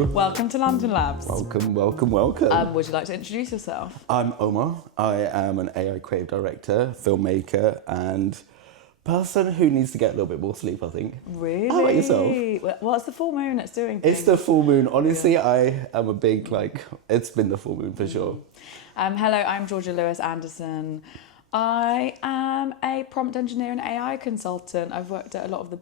Hello. Welcome to Lantyn Labs. Welcome. Would you like to introduce yourself? I'm Omar. I am an AI creative director, filmmaker, and person who needs to get a little bit more sleep, I think. Really? How about yourself? Well, it's the full moon that's doing things. It's the full moon. Honestly, I am a big, it's been the full moon for sure. Hello, I'm Georgia Lewis Anderson. I am a prompt engineer and AI consultant. I've worked at a lot of the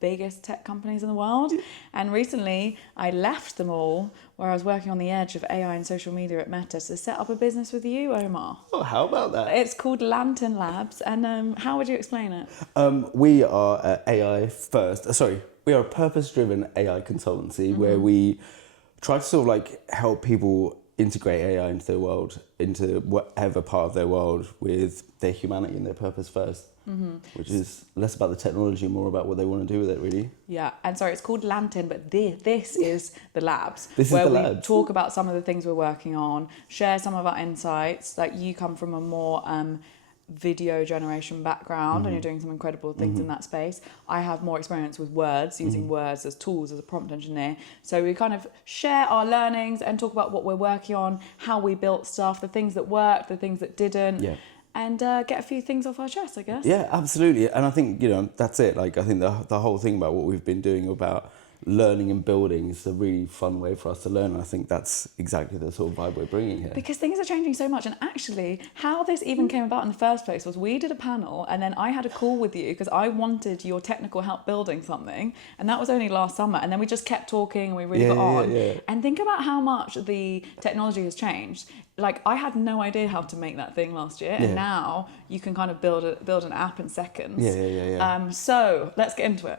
biggest tech companies in the world, and recently I left them all where I was working on the edge of AI and social media at Meta to set up a business with you, Omar. Oh, how about that? It's called Lantyn Labs, and how would you explain it? We are we are a purpose-driven AI consultancy where we try to sort of help people integrate AI into their world, into whatever part of their world, with their humanity and their purpose first. Which is less about the technology, more about what they want to do with it, really. Yeah, and sorry, it's called Lantyn, but this is the labs. Where we talk about some of the things we're working on, share some of our insights. Like, you come from a more video generation background, and you're doing some incredible things in that space. I have more experience with words, using words as tools as a prompt engineer. So we kind of share our learnings and talk about what we're working on, how we built stuff, the things that worked, the things that didn't. Yeah. And get a few things off our chest, I guess. Yeah, absolutely. And I think, that's it. I think the whole thing about what we've been doing about learning and building is a really fun way for us to learn. And I think that's exactly the sort of vibe we're bringing here. Because things are changing so much. And actually, how this even came about in the first place was we did a panel, and then I had a call with you because I wanted your technical help building something. And that was only last summer. And then we just kept talking and we really got on. Yeah. And think about how much the technology has changed. I had no idea how to make that thing last year, and now you can kind of build an app in seconds. Yeah. So let's get into it.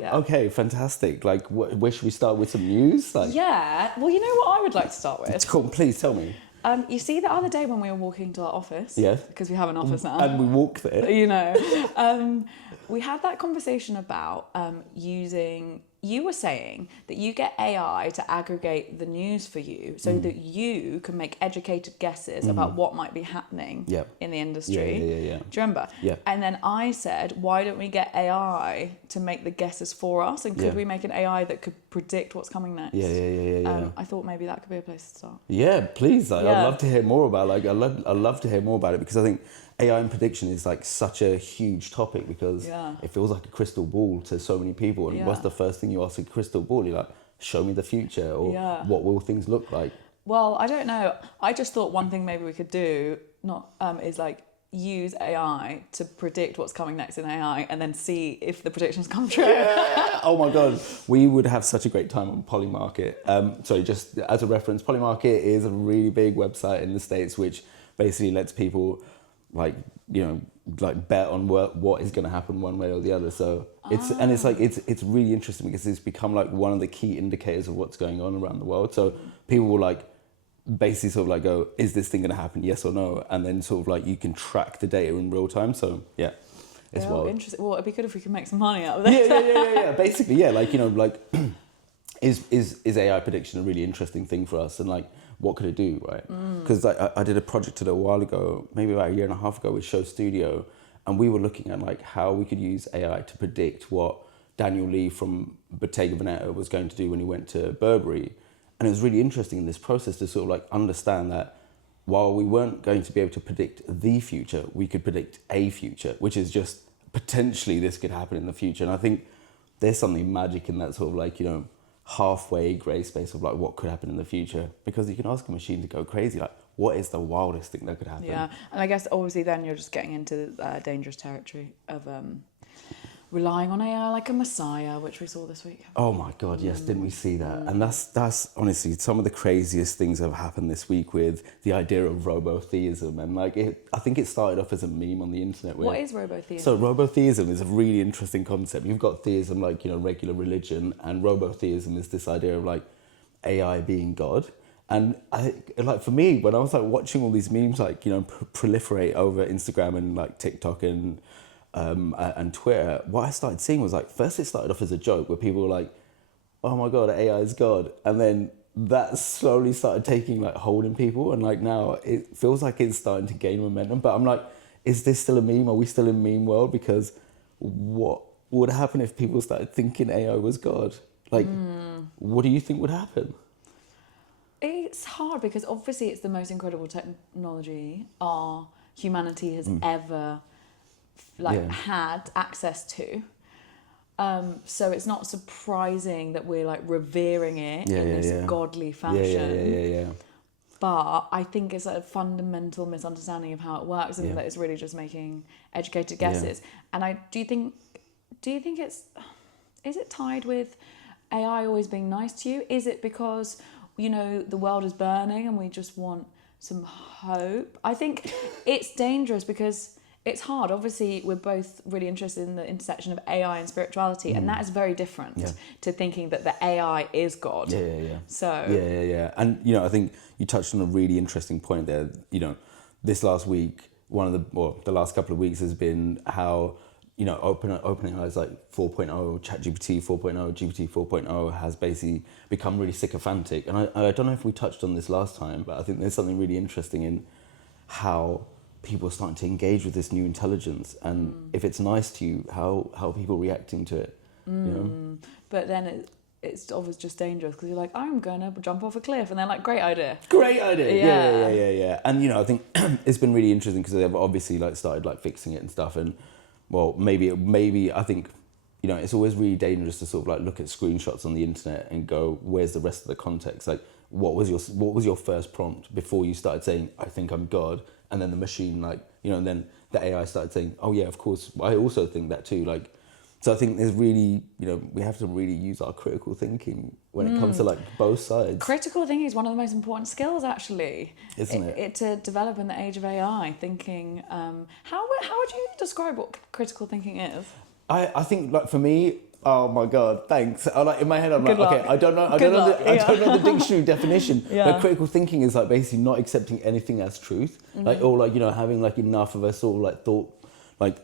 Yeah. Okay, fantastic. Where should we start with some news? Yeah. Well, you know what I would like to start with? It's cool. Please tell me. You see, the other day when we were walking to our office, because we have an office now, and we walk there. We had that conversation about using. You were saying that you get AI to aggregate the news for you so that you can make educated guesses about what might be happening in the industry. Yeah. Do you remember? Yeah. And then I said, why don't we get AI to make the guesses for us? And could we make an AI that could predict what's coming next? Yeah. I thought maybe that could be a place to start. Yeah, please. I'd love to hear more about it. I'd love to hear more about it, because I think AI and prediction is such a huge topic, because it feels like a crystal ball to so many people. And what's the first thing you ask a crystal ball? You're like, show me the future, or what will things look like? Well, I don't know. I just thought one thing maybe we could do is use AI to predict what's coming next in AI, and then see if the predictions come true. Yeah. Oh my God, we would have such a great time on Polymarket. Just as a reference, Polymarket is a really big website in the States which basically lets people bet on what is going to happen one way or the other. So it's really interesting, because it's become one of the key indicators of what's going on around the world. So people will basically go, is this thing going to happen, yes or no? And then you can track the data in real time. So it's wild. Interesting. Well, it'd be good if we could make some money out of this. Yeah. Basically, is AI prediction a really interesting thing for us? And what could it do, right? Because I did a project a little while ago, maybe about a year and a half ago, with Show Studio, and we were looking at how we could use AI to predict what Daniel Lee from Bottega Veneta was going to do when he went to Burberry. And it was really interesting in this process to sort of understand that while we weren't going to be able to predict the future, we could predict a future, which is just potentially this could happen in the future. And I think there's something magic in that sort of halfway grey space of what could happen in the future, because you can ask a machine to go crazy, what is the wildest thing that could happen? Yeah, and I guess obviously then you're just getting into dangerous territory of relying on AI like a messiah, which we saw this week. Oh my God, yes, didn't we see that? And that's honestly some of the craziest things that have happened this week with the idea of robotheism. And I think it started off as a meme on the internet. What is robotheism? So robotheism is a really interesting concept. You've got theism, regular religion, and robotheism is this idea of AI being God. And for me, when I was watching all these memes proliferate over Instagram and TikTok and Twitter, what I started seeing was first it started off as a joke where people were oh my God, AI is God. And then that slowly started taking hold in people. And now it feels like it's starting to gain momentum. But I'm is this still a meme? Are we still in meme world? Because what would happen if people started thinking AI was God? Like, what do you think would happen? It's hard because obviously it's the most incredible technology our humanity has ever had access to. So it's not surprising that we're like revering it in this godly fashion. Yeah. But I think it's a fundamental misunderstanding of how it works, and that it's really just making educated guesses. And do you think is it tied with AI always being nice to you? Is it because, you know, the world is burning and we just want some hope? I think it's dangerous because it's hard. Obviously, we're both really interested in the intersection of AI and spirituality, and that is very different to thinking that the AI is God. Yeah. So And, you know, I think you touched on a really interesting point there. You know, this last week, the last couple of weeks has been how, you know, OpenAI's like 4.0, ChatGPT 4.0, GPT 4.0 has basically become really sycophantic. And I don't know if we touched on this last time, but I think there's something really interesting in how people are starting to engage with this new intelligence, and if it's nice to you, how people are reacting to it. You know? But then it's obviously just dangerous because you're like, I'm gonna jump off a cliff, and they're like, great idea. Yeah. And you know, I think it's been really interesting because they've obviously like started like fixing it and stuff, and well, maybe I think, you know, it's always really dangerous to sort of like look at screenshots on the internet and go, where's the rest of the context? Like, what was your first prompt before you started saying, I think I'm God? And then the machine, like, you know, and then the AI started saying, oh yeah, of course, I also think that too. Like, so I think there's really, you know, we have to really use our critical thinking when it comes to like both sides. Critical thinking is one of the most important skills, actually. Isn't it? It to develop in the age of AI, thinking, how would you describe what critical thinking is? I think, like, for me, oh my God, thanks. Like, in my head, I'm Good like, luck. okay, I don't know the dictionary definition. But critical thinking is like basically not accepting anything as truth, like, or like, you know, having like enough of a sort of like thought, like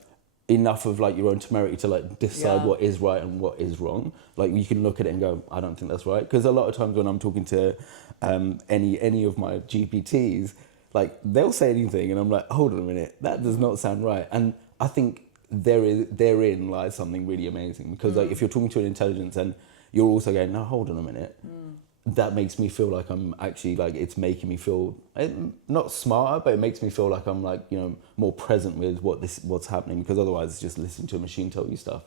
enough of like your own temerity to like decide what is right and what is wrong. Like, you can look at it and go, I don't think that's right. Because a lot of times when I'm talking to any of my GPTs, like, they'll say anything and I'm like, hold on a minute, that does not sound right. And I think therein lies something really amazing, because like, if you're talking to an intelligence and you're also going, no, hold on a minute, that makes me feel like I'm actually, like, it's making me feel not smarter, but it makes me feel like I'm, like, you know, more present with what's happening, because otherwise it's just listening to a machine tell you stuff.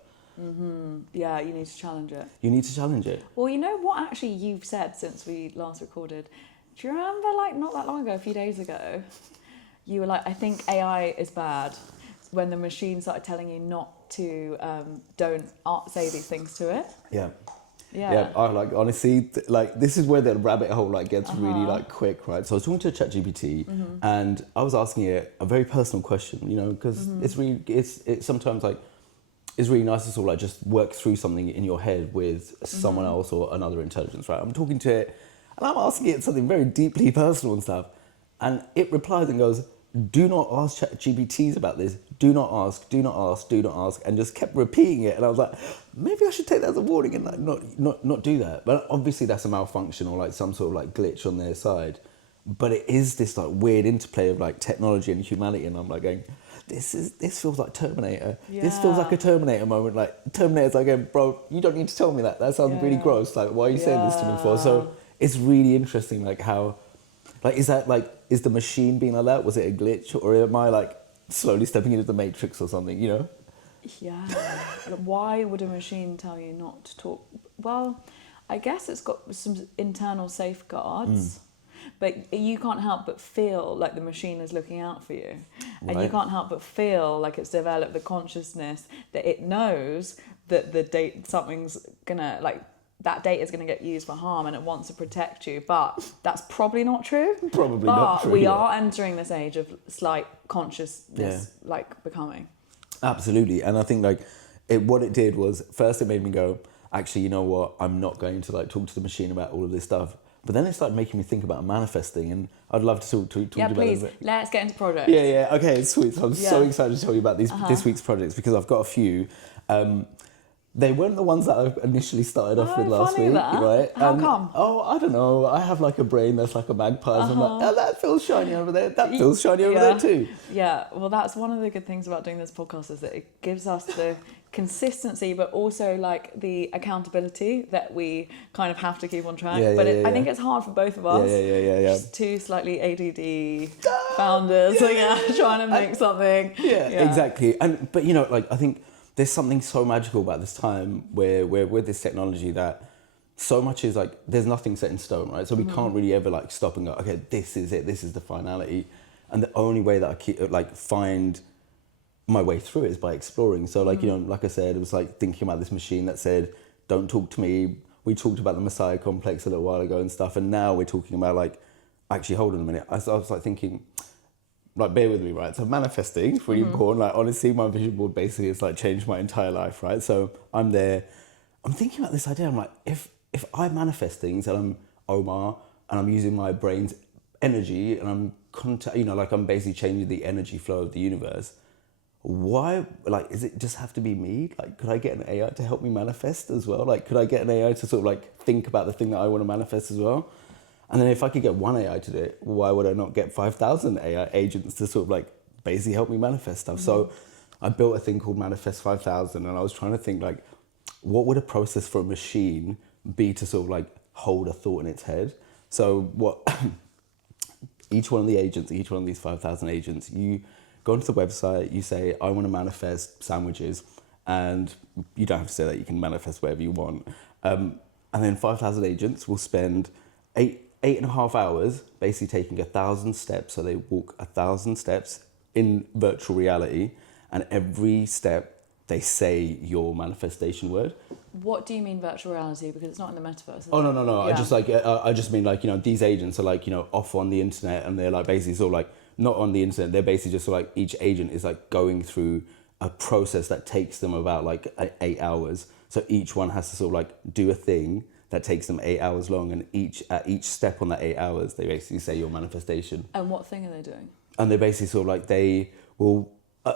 Yeah, you need to challenge it. You need to challenge it. Well, you know what actually you've said since we last recorded? Do you remember, like, not that long ago, a few days ago, you were like, I think AI is bad, when the machine started telling you not to, don't say these things to it. Yeah. I, like, honestly, like, this is where the rabbit hole like gets really like quick, right? So I was talking to ChatGPT and I was asking it a very personal question, you know, because it's sometimes like, it's really nice to sort of like just work through something in your head with someone else or another intelligence, right? I'm talking to it and I'm asking it something very deeply personal and stuff, and it replies and goes, do not ask ChatGPTs about this. Do not ask, do not ask, do not ask, and just kept repeating it. And I was like, maybe I should take that as a warning and like not do that. But obviously that's a malfunction or like some sort of like glitch on their side. But it is this like weird interplay of like technology and humanity, and I'm like going, this feels like Terminator. This feels like a Terminator moment. Like, Terminator's like going, bro, you don't need to tell me that. That sounds really gross. Like, why are you saying this to me for? So it's really interesting, like, how, like, is the machine being like that? Was it a glitch, or am I like slowly stepping into the Matrix or something, you know? Yeah. Why would a machine tell you not to talk? Well, I guess it's got some internal safeguards, but you can't help but feel like the machine is looking out for you. And you can't help but feel like it's developed the consciousness that it knows that something's gonna, like, that data is going to get used for harm, and it wants to protect you. But that's probably not true. Probably not true. But we are entering this age of slight consciousness, like, becoming. Absolutely. And I think, like, what it did was, first it made me go, actually, you know what? I'm not going to, like, talk to the machine about all of this stuff. But then it started making me think about manifesting, and I'd love to talk to you about it. Yeah, please. Let's get into projects. Okay, sweet. So I'm so excited to tell you about this week's projects, because I've got a few. They weren't the ones that I initially started off with last funny week, that. right? How come? Oh, I don't know. I have like a brain that's like a magpie's. I'm like, oh, that feels shiny over there. That feels shiny over there too. Yeah, well, that's one of the good things about doing this podcast is that it gives us the consistency, but also like the accountability that we kind of have to keep on track. I think it's hard for both of us. Yeah. Just two slightly ADD founders, trying to make something. Yeah, exactly. But you know, like I think there's something so magical about this time where we're with this technology that so much is like there's nothing set in stone, right? So we can't really ever like stop and go, okay, this is it, this is the finality. And the only way that I keep like find my way through it is by exploring. So like, you know, like I said, it was like thinking about this machine that said, don't talk to me. We talked about the Messiah complex a little while ago and stuff. And now we're talking about like, actually, hold on a minute. I was like thinking, like, bear with me, right? So manifesting is really important. Like, honestly, my vision board basically has like changed my entire life, right? So I'm there. I'm thinking about this idea. I'm like, if I manifest things and I'm Omar and I'm using my brain's energy and I'm I'm basically changing the energy flow of the universe, why, like, is it just have to be me? Like, could I get an AI to help me manifest as well? Like, could I get an AI to sort of like think about the thing that I want to manifest as well? And then if I could get one AI to do it, why would I not get 5,000 AI agents to sort of like basically help me manifest stuff? So I built a thing called Manifest 5,000, and I was trying to think like, what would a process for a machine be to sort of like hold a thought in its head? So what each one of the agents, each one of these 5,000 agents, you go onto the website, you say, I want to manifest sandwiches, and you don't have to say that, you can manifest whatever you want. And then 5,000 agents will spend 8.5 hours basically taking 1,000 steps. So they walk 1,000 steps in virtual reality, and every step they say your manifestation word. What do you mean virtual reality? Because it's not in the metaverse. Oh, no. Yeah. I just mean like, you know, these agents are like, you know, off on the internet, and they're like basically sort of like not on the internet. They're basically just sort of like each agent is like going through a process that takes them about like 8 hours. So each one has to sort of like do a thing that takes them 8 hours long, and at each step on that 8 hours, they basically say your manifestation. And what thing are they doing? And they basically sort of like, they will,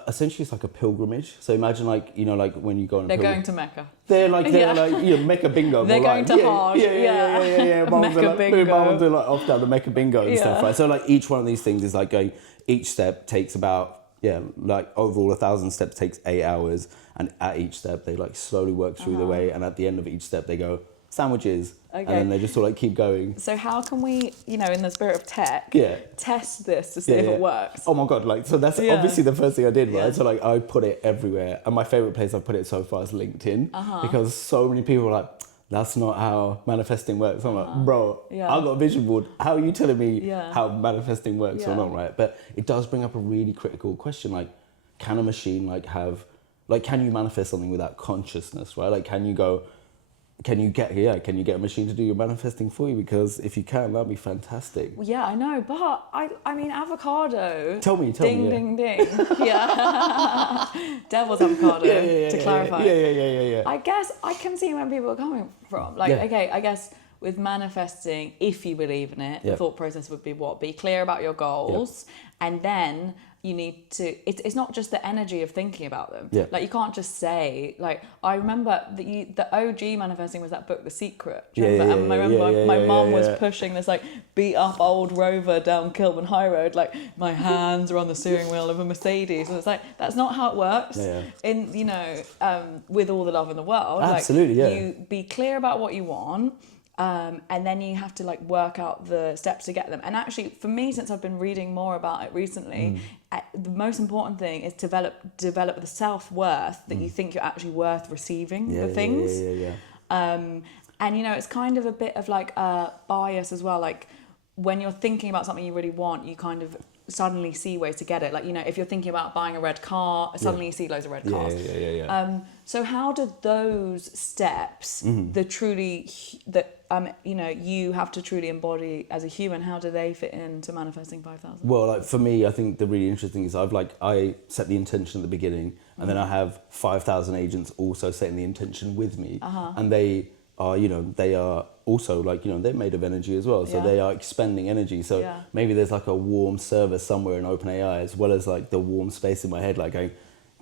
essentially it's like a pilgrimage. So imagine like, you know, like when you go on They're going to Mecca. They're like, you know, Mecca bingo. They're going to Hajj. Yeah. Mecca bingo. Mums are like off down the Mecca bingo and stuff, right? So like each one of these things is like going, each step takes about, like overall 1,000 steps takes 8 hours. And at each step, they like slowly work through the way. And at the end of each step, they go, sandwiches. Okay. And then they just sort of like keep going. So how can we, you know, in the spirit of tech, test this to see if it works? Oh my God, like, so that's obviously the first thing I did, right? So like I put it everywhere. And my favorite place I've put it so far is LinkedIn. Because so many people are like, that's not how manifesting works. I'm like, bro, I got a vision board. How are you telling me how manifesting works or not, right? But it does bring up a really critical question. Like, can a machine like have, like, can you manifest something without consciousness, right? Like, can you get a machine to do your manifesting for you? Because if you can, that'd be fantastic. Yeah, I know, but I mean, avocado. Tell me. Ding. Yeah. Devil's avocado, to clarify. Yeah. I guess I can see where people are coming from. Like, okay, I guess with manifesting, if you believe in it, the thought process would be what? Be clear about your goals, and then you need to, it's not just the energy of thinking about them. Like, you can't just say, like, I remember the OG manifesting was that book, The Secret. Do you remember? And I remember my mum was pushing this like beat up old Rover down Kilburn High Road, like my hands are on the steering wheel of a Mercedes. And it's like, that's not how it works. In, you know, with all the love in the world. Absolutely, like, you be clear about what you want. And then you have to like work out the steps to get them. And actually, for me, since I've been reading more about it recently, the most important thing is develop the self-worth that you think you're actually worth receiving the things. And you know, it's kind of a bit of like a bias as well. Like when you're thinking about something you really want, you kind of suddenly see ways to get it. Like, you know, if you're thinking about buying a red car, suddenly you see loads of red cars. So how do those steps, you know, you have to truly embody as a human, how do they fit into manifesting 5,000? Well, like for me, I think the really interesting is I set the intention at the beginning, and then I have 5,000 agents also setting the intention with me, and they are also like, you know, they're made of energy as well, so they are expending energy. So maybe there's like a warm server somewhere in OpenAI, as well as like the warm space in my head, like going,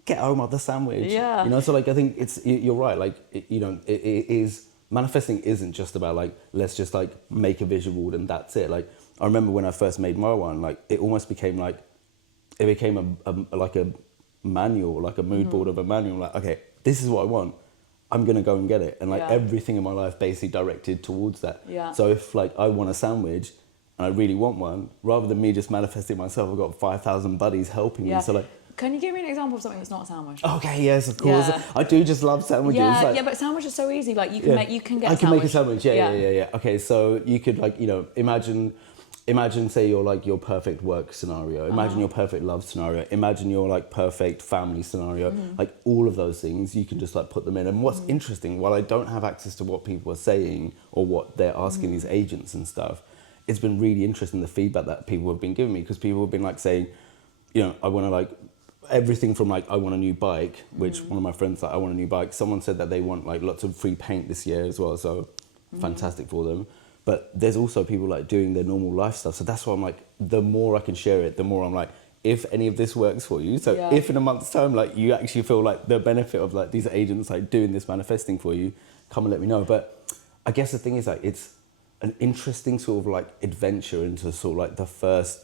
get Omar the sandwich. Yeah. You know, so like I think you're right. Like it is, manifesting isn't just about like let's just like make a visual board and that's it. Like I remember when I first made my one, like it almost became like a manual, like a mood board of a manual. Like, okay, this is what I want. I'm gonna go and get it, and like everything in my life basically directed towards that. Yeah. So if like I want a sandwich and I really want one, rather than me just manifesting myself, I've got 5,000 buddies helping me. So like, can you give me an example of something that's not a sandwich? Okay, yes, of course. Yeah. I do just love sandwiches. Yeah, like, yeah, but sandwich is so easy. Like you can make, you can get. I can make a sandwich. Yeah. Okay, so you could like imagine say your perfect work scenario. Imagine your perfect love scenario. Imagine your like perfect family scenario. Like all of those things, you can just like put them in. And what's interesting, while I don't have access to what people are saying or what they're asking these agents and stuff, it's been really interesting the feedback that people have been giving me, because people have been like saying, I want to like. Everything from like I want a new bike, which one of my friends like I want a new bike. Someone said that they want like lots of free paint this year as well, so fantastic for them. But there's also people like doing their normal life stuff. So that's why I'm like, the more I can share it, the more I'm like, if any of this works for you. So if in a month's time like you actually feel like the benefit of like these agents like doing this manifesting for you, come and let me know. But I guess the thing is like it's an interesting sort of like adventure into sort of like the first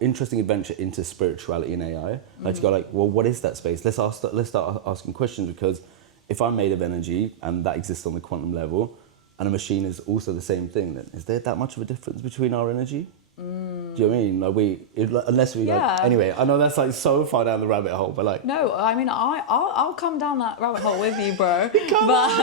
interesting adventure into spirituality and AI. Like to go like, well, what is that space? Let's start asking questions, because if I'm made of energy and that exists on the quantum level, and a machine is also the same thing, then is there that much of a difference between our energy? Do you know what I mean? Like unless we like. Anyway, I know that's like so far down the rabbit hole, but like. No, I mean I'll come down that rabbit hole with you, bro. Come down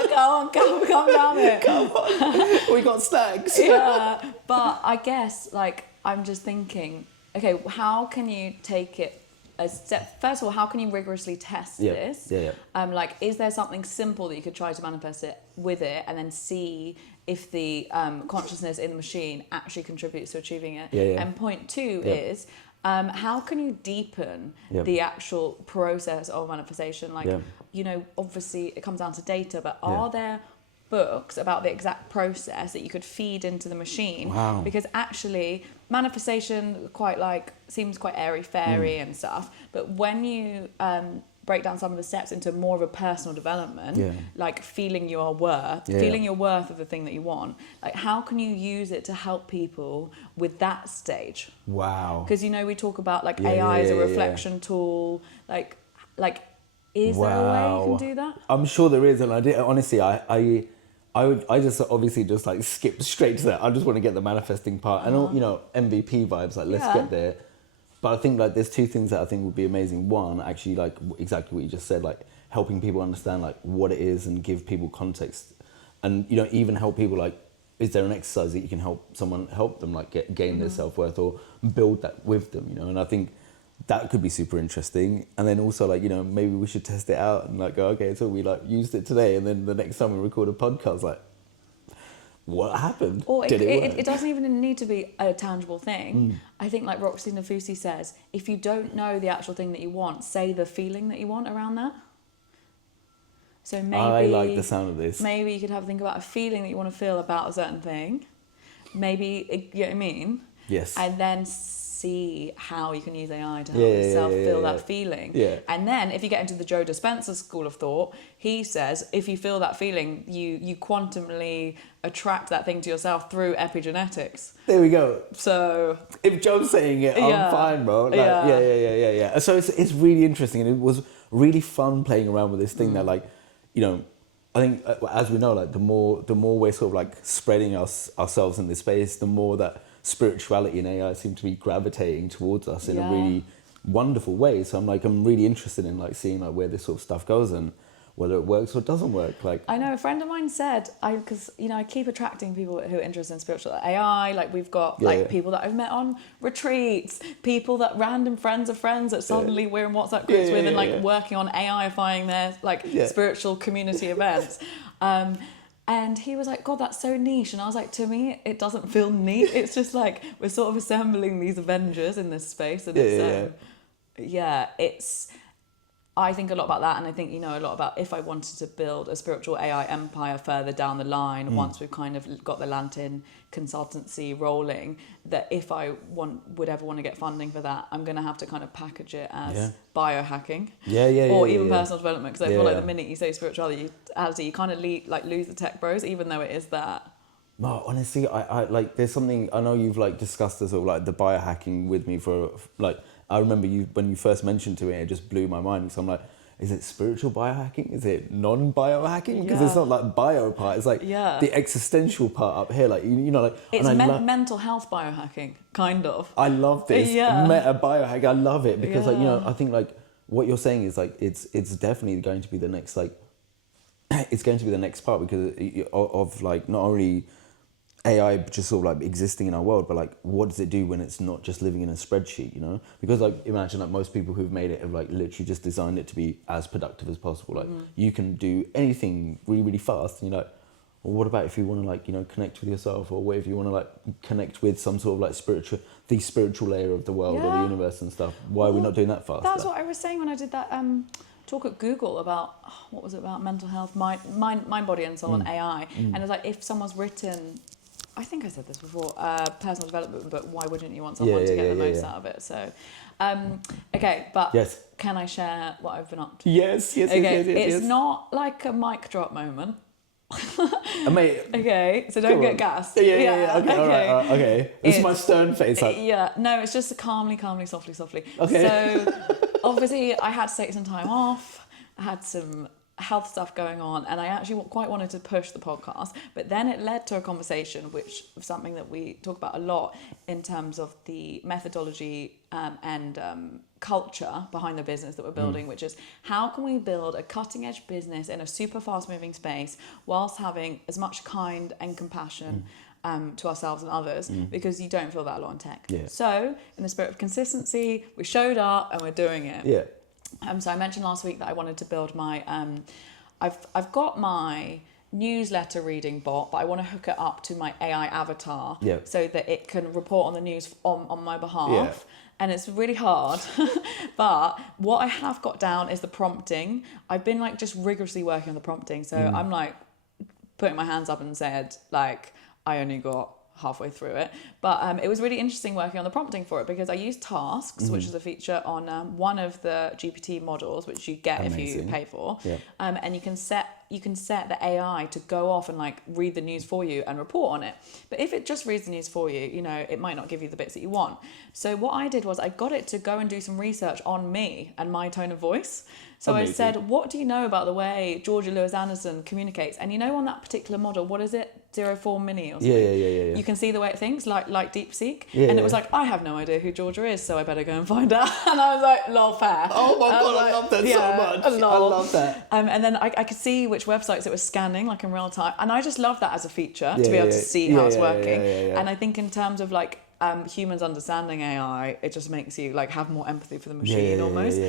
it. Come on, we got snacks. Yeah, but I guess like I'm just thinking, okay, how can you take it a step? First of all, how can you rigorously test this? Like, is there something simple that you could try to manifest it with it, and then see if the consciousness in the machine actually contributes to achieving it? And point two is, how can you deepen the actual process of manifestation? Like, obviously it comes down to data, but are there books about the exact process that you could feed into the machine? Wow. Because actually manifestation seems quite airy fairy and stuff, but when you break down some of the steps into more of a personal development, like feeling your worth of the thing that you want, like how can you use it to help people with that stage? Wow. Because we talk about like AI as a reflection tool, like is there a way you can do that? I'm sure there is, and I did honestly. I just obviously just like skip straight to that. I just want to get the manifesting part and all, MVP vibes. Like let's get there. But I think like there's two things that I think would be amazing. One, actually like exactly what you just said, like helping people understand like what it is and give people context, and even help people like, is there an exercise that you can help them like gain their self-worth or build that with them, and I think that could be super interesting. And then also like, maybe we should test it out and like go, okay, so we like used it today, and then the next time we record a podcast, like what happened? Or Did it work? It doesn't even need to be a tangible thing. I think like Roxy Nafusi says, if you don't know the actual thing that you want, say the feeling that you want around that. So maybe I like the sound of this. Maybe you could have a think about a feeling that you want to feel about a certain thing. Maybe, you know what I mean? Yes. And then see how you can use AI to help yourself feel that feeling. And then if you get into the Joe Dispenza school of thought, he says if you feel that feeling, you quantumly attract that thing to yourself through epigenetics. There we go. So if Joe's saying it, I'm fine, bro. Like, yeah. So it's really interesting, and it was really fun playing around with this thing that like, I think as we know, like the more we're sort of like spreading ourselves in this space, the more that spirituality and AI seem to be gravitating towards us in a really wonderful way. So I'm really interested in like seeing like where this sort of stuff goes and whether it works or doesn't work. Like I know a friend of mine said, because I keep attracting people who are interested in spiritual AI. Like we've got people that I've met on retreats, people that random friends of friends that suddenly we're in WhatsApp groups with and like working on AIifying their like spiritual community events. And he was like, God, that's so niche. And I was like, to me, it doesn't feel neat. It's just like we're sort of assembling these Avengers in this space. And I think a lot about that, and I think, a lot about if I wanted to build a spiritual AI empire further down the line, once we've kind of got the Lantyn consultancy rolling, that if I would ever want to get funding for that, I'm going to have to kind of package it as biohacking, or even personal development, because I feel like the minute you say spirituality, you kind of lose the tech bros, even though it is that. No, honestly, I like, there's something, I know you've like discussed this sort of like the biohacking with me for like, I remember when you first mentioned to it just blew my mind, because I'm like, is it spiritual biohacking? Is it non-biohacking? Because it's not like bio part, it's like the existential part up here, like, like... It's mental health biohacking, kind of. I love this, meta biohack, I love it, because like, I think like, what you're saying is like, it's definitely going to be the next, like, it's going to be the next part, because of like, not only AI just sort of like existing in our world, but like, what does it do when it's not just living in a spreadsheet, Because like, imagine like most people who've made it have like literally just designed it to be as productive as possible. Like you can do anything really, really fast, and you're like, well, what about if you want to like, connect with yourself, or what if you want to like connect with some sort of like the spiritual layer of the world or the universe and stuff? Why are we not doing that faster? That's what I was saying when I did that talk at Google about, what was it about, mental health, mind, body and soul and AI. And it's like, if someone's written, I think I said this before, personal development, but why wouldn't you want someone to get the most out of it? So, okay, but can I share what I've been up to? Yes. It's not like a mic drop moment. Okay, so don't get gassed. Yeah. Okay, all right. Okay. This is my stern face. No, it's just a calmly, softly. Okay. So, obviously, I had to take some time off. I had some health stuff going on, and I actually quite wanted to push the podcast, but then it led to a conversation, which is something that we talk about a lot in terms of the methodology and culture behind the business that we're building, which is how can we build a cutting edge business in a super fast moving space whilst having as much kind and compassion to ourselves and others, because you don't feel that a lot in tech. So in the spirit of consistency, we showed up and we're doing it. So I mentioned last week that I wanted to build my, I've got my newsletter reading bot, but I want to hook it up to my AI avatar so that it can report on the news on my behalf. And it's really hard, but what I have got down is the prompting. I've been like just rigorously working on the prompting. So I'm like putting my hands up and said like, I only got halfway through it, but it was really interesting working on the prompting for it, because I used tasks, which is a feature on one of the GPT models, which you get if you pay for, and you can set the AI to go off and like read the news for you and report on it. But if it just reads the news for you, it might not give you the bits that you want. So what I did was I got it to go and do some research on me and my tone of voice. So I said, what do you know about the way Georgia Lewis Anderson communicates? And on that particular model, what is it? 04 mini or something? Yeah. You can see the way it thinks, like DeepSeek. And it was like, I have no idea who Georgia is, so I better go and find out. And I was like, lol, fair. Oh my God, I love that so much. Lol. I love that. And then I could see which websites it was scanning, like in real time. And I just love that as a feature, to be able to see how it's working. And I think in terms of like humans understanding AI, it just makes you like have more empathy for the machine almost.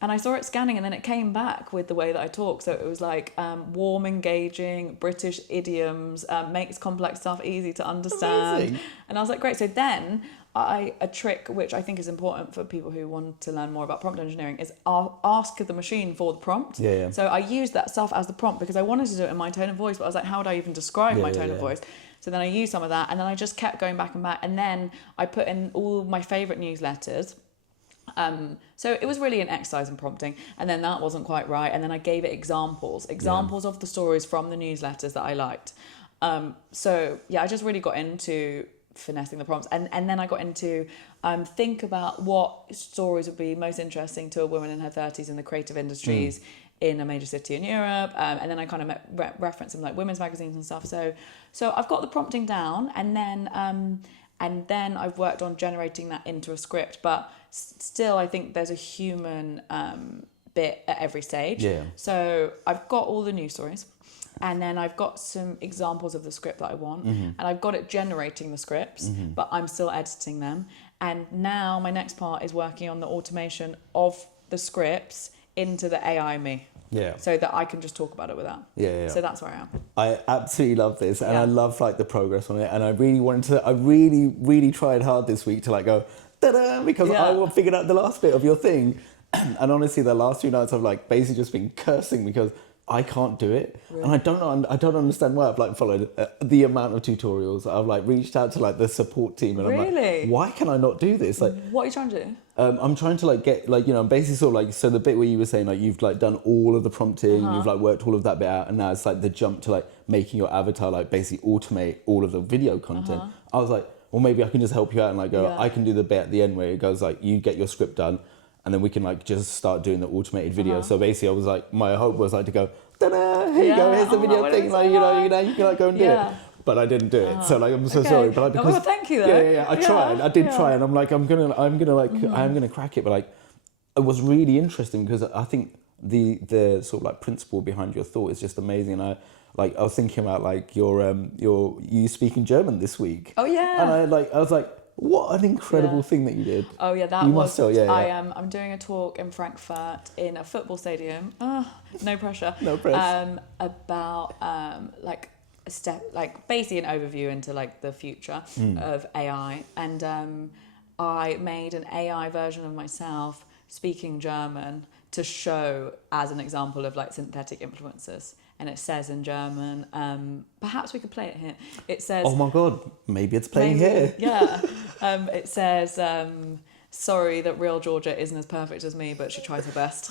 And I saw it scanning, and then it came back with the way that I talk. So it was like warm, engaging, British idioms, makes complex stuff easy to understand. Amazing. And I was like, great. So then a trick which I think is important for people who want to learn more about prompt engineering is ask the machine for the prompt. So I used that stuff as the prompt because I wanted to do it in my tone of voice, but I was like, how would I even describe my tone of voice? So then I used some of that, and then I just kept going back and back. And then I put in all my favourite newsletters. So it was really an exercise in prompting, and then that wasn't quite right, and then I gave it examples of the stories from the newsletters that I liked. So I just really got into finessing the prompts, and then I got into think about what stories would be most interesting to a woman in her 30s in the creative industries in a major city in Europe, and then I kind of referenced some like women's magazines and stuff. So I've got the prompting down, and then I've worked on generating that into a script, but still I think there's a human bit at every stage. So I've got all the news stories, and then I've got some examples of the script that I want, and I've got it generating the scripts, but I'm still editing them. And now my next part is working on the automation of the scripts into the AI me. So that I can just talk about it with that. So that's where I am. I absolutely love this, and I love like the progress on it, and I really tried hard this week to like go ta-da, because I figured out the last bit of your thing, And honestly, the last 2 nights I've like basically just been cursing because I can't do it, Really? and I don't understand why. I've like followed the amount of tutorials. I've like reached out to like the support team, and I'm Really? like, why can I not do this? Like, What are you trying to do? I'm trying to like get like, you know, I'm basically sort of like, so the bit where you were saying like you've like done all of the prompting, you've like worked all of that bit out, and now it's like the jump to like making your avatar like basically automate all of the video content. I was like, well, maybe I can just help you out and like go, I can do the bit at the end where it goes like, you get your script done, and then we can like just start doing the automated video. So basically I was like, my hope was like to go, ta-da, here you go, here's the video thing, like, you know, you can like go and do it. But I didn't do it, so like I'm so sorry. But like, because well, thank you though. I tried. I did try, and I'm like, I'm gonna like, I am gonna crack it. But like, it was really interesting because I think the sort of like principle behind your thought is just amazing. And I was thinking about like you speaking German this week. Oh yeah. And I was like, what an incredible thing that you did. Oh yeah, that you was. Must tell, yeah. I'm doing a talk in Frankfurt in a football stadium. No pressure. No pressure. About like a step, like basically an overview into like the future of AI, and I made an AI version of myself speaking German to show as an example of like synthetic influences. And it says in German, perhaps we could play it here. It says, oh my God, maybe it's playing here. Yeah. It says, sorry that real Georgia isn't as perfect as me, but she tries her best.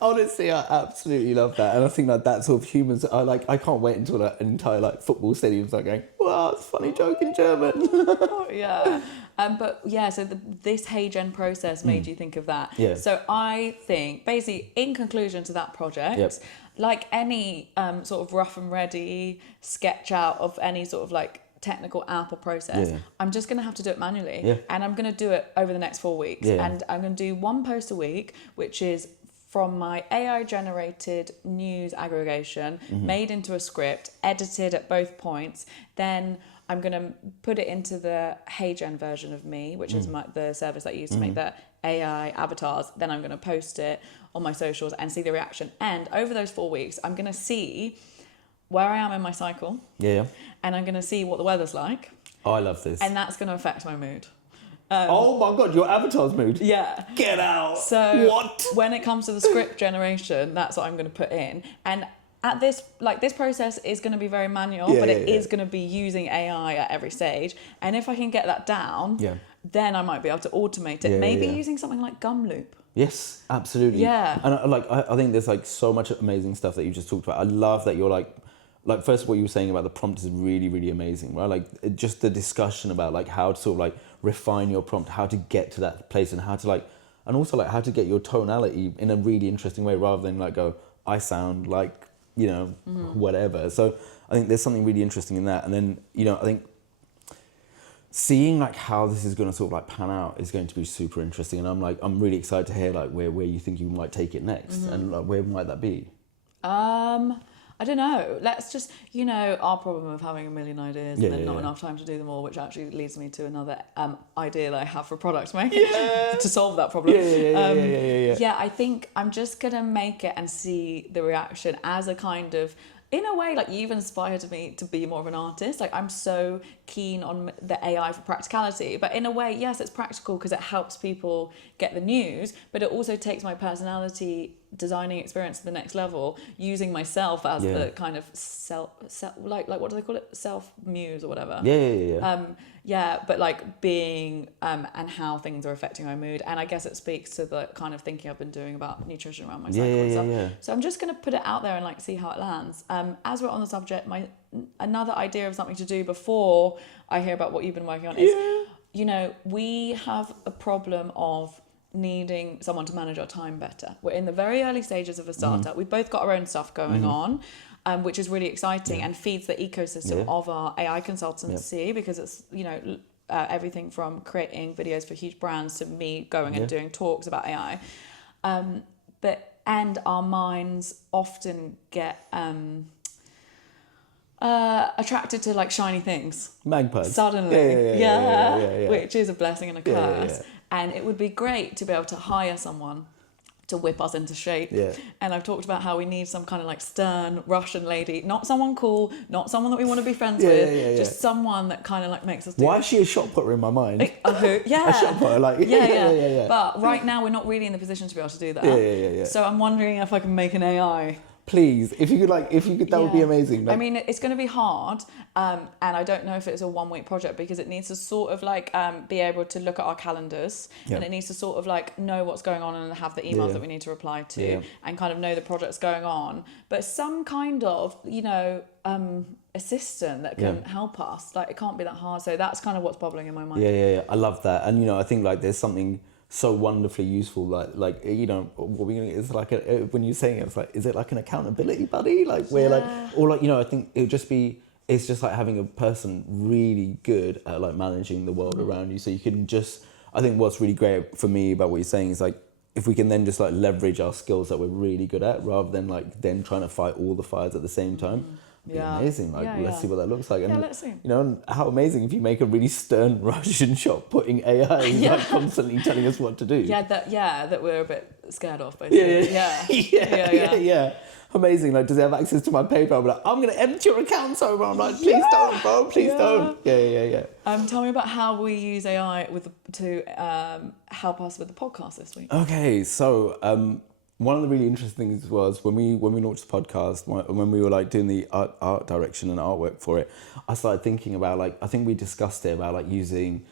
Honestly, I absolutely love that. And I think that sort of humans, I can't wait until that entire like football stadium start going, wow, it's a funny joke in German. Yeah. But yeah, so this Hey Gen process made you think of that. Yeah. So I think basically in conclusion to that project, like any sort of rough and ready sketch out of any sort of like technical app or process, I'm just going to have to do it manually, and I'm going to do it over the next 4 weeks, and I'm going to do one post a week, which is from my AI generated news aggregation, made into a script, edited at both points. Then I'm going to put it into the HeyGen version of me, which is the service I use to make the AI avatars. Then I'm going to post it on my socials and see the reaction. And over those 4 weeks, I'm going to see where I am in my cycle. Yeah. And I'm going to see what the weather's like. Oh, I love this. And that's going to affect my mood. Oh my God, your avatar's mood. Yeah. Get out. So what? When it comes to the script generation, that's what I'm going to put in. And at this process is going to be very manual, but it is going to be using AI at every stage. And if I can get that down, then I might be able to automate it. Maybe using something like Gumloop. Yes, absolutely. Yeah. And I think there's like so much amazing stuff that you just talked about. I love that you're like first what you were saying about the prompt is really, really amazing, right? Like just the discussion about like how to sort of like refine your prompt, how to get to that place, and how to like, and also like how to get your tonality in a really interesting way rather than like go, I sound like, you know, whatever. So I think there's something really interesting in that. And then, you know, I think seeing like how this is going to sort of like pan out is going to be super interesting. And I'm really excited to hear like where you think you might take it next, and like where might that be? I don't know. Let's just, you know, our problem of having a million ideas and then not enough time to do them all, which actually leads me to another idea that I have for product making to solve that problem. Yeah, I think I'm just going to make it and see the reaction as a kind of, in a way, like you've inspired me to be more of an artist. Like I'm so keen on the AI for practicality, but in a way, yes, it's practical because it helps people get the news, but it also takes my personality designing experience to the next level, using myself as the kind of self like what do they call it, self muse or whatever. But like being and how things are affecting my mood. And I guess it speaks to the kind of thinking I've been doing about nutrition around my cycle and stuff. So I'm just going to put it out there and like see how it lands. As we're on the subject, another idea of something to do before I hear about what you've been working on is, you know, we have a problem of needing someone to manage our time better. We're in the very early stages of a startup. We've both got our own stuff going on, which is really exciting and feeds the ecosystem of our AI consultancy because it's, you know, everything from creating videos for huge brands to me going and doing talks about AI. And our minds often get attracted to like shiny things. Magpies. Suddenly. Which is a blessing and a curse. And it would be great to be able to hire someone to whip us into shape. Yeah. And I've talked about how we need some kind of like stern Russian lady, not someone cool, not someone that we want to be friends with, just someone that kind of like makes us do. Why is she a shot putter in my mind? Who? Yeah. A shot putter, like yeah. But right now we're not really in the position to be able to do that. Yeah. So I'm wondering if I can make an AI. Please, if you could, that would be amazing. I mean, it's going to be hard, and I don't know if it's a 1 week project because it needs to sort of like be able to look at our calendars, and it needs to sort of like know what's going on and have the emails that we need to reply to, and kind of know the project's going on. But some kind of, assistant that can help us, like it can't be that hard. So that's kind of what's bubbling in my mind. Yeah. I love that, and I think like there's something so wonderfully useful, what we it's like when you're saying it, it's like, is it like an accountability buddy, like where I think it's just like having a person really good at like managing the world around you, so you can just, I think what's really great for me about what you're saying is like, if we can then just like leverage our skills that we're really good at, rather than like then trying to fight all the fires at the same time. Amazing. Let's see what that looks like. And let's see. How amazing if you make a really stern Russian shot putting AI like constantly telling us what to do. That we're a bit scared of, basically. Yeah. Amazing. Like, does it have access to my PayPal? I'm like, I'm gonna edit your account, so I'm like, please don't, bro, please don't. Yeah. Tell me about how we use AI to help us with the podcast this week. Okay, so one of the really interesting things was when we launched the podcast, when we were like doing the art direction and artwork for it, I started thinking about like, I think we discussed it about like using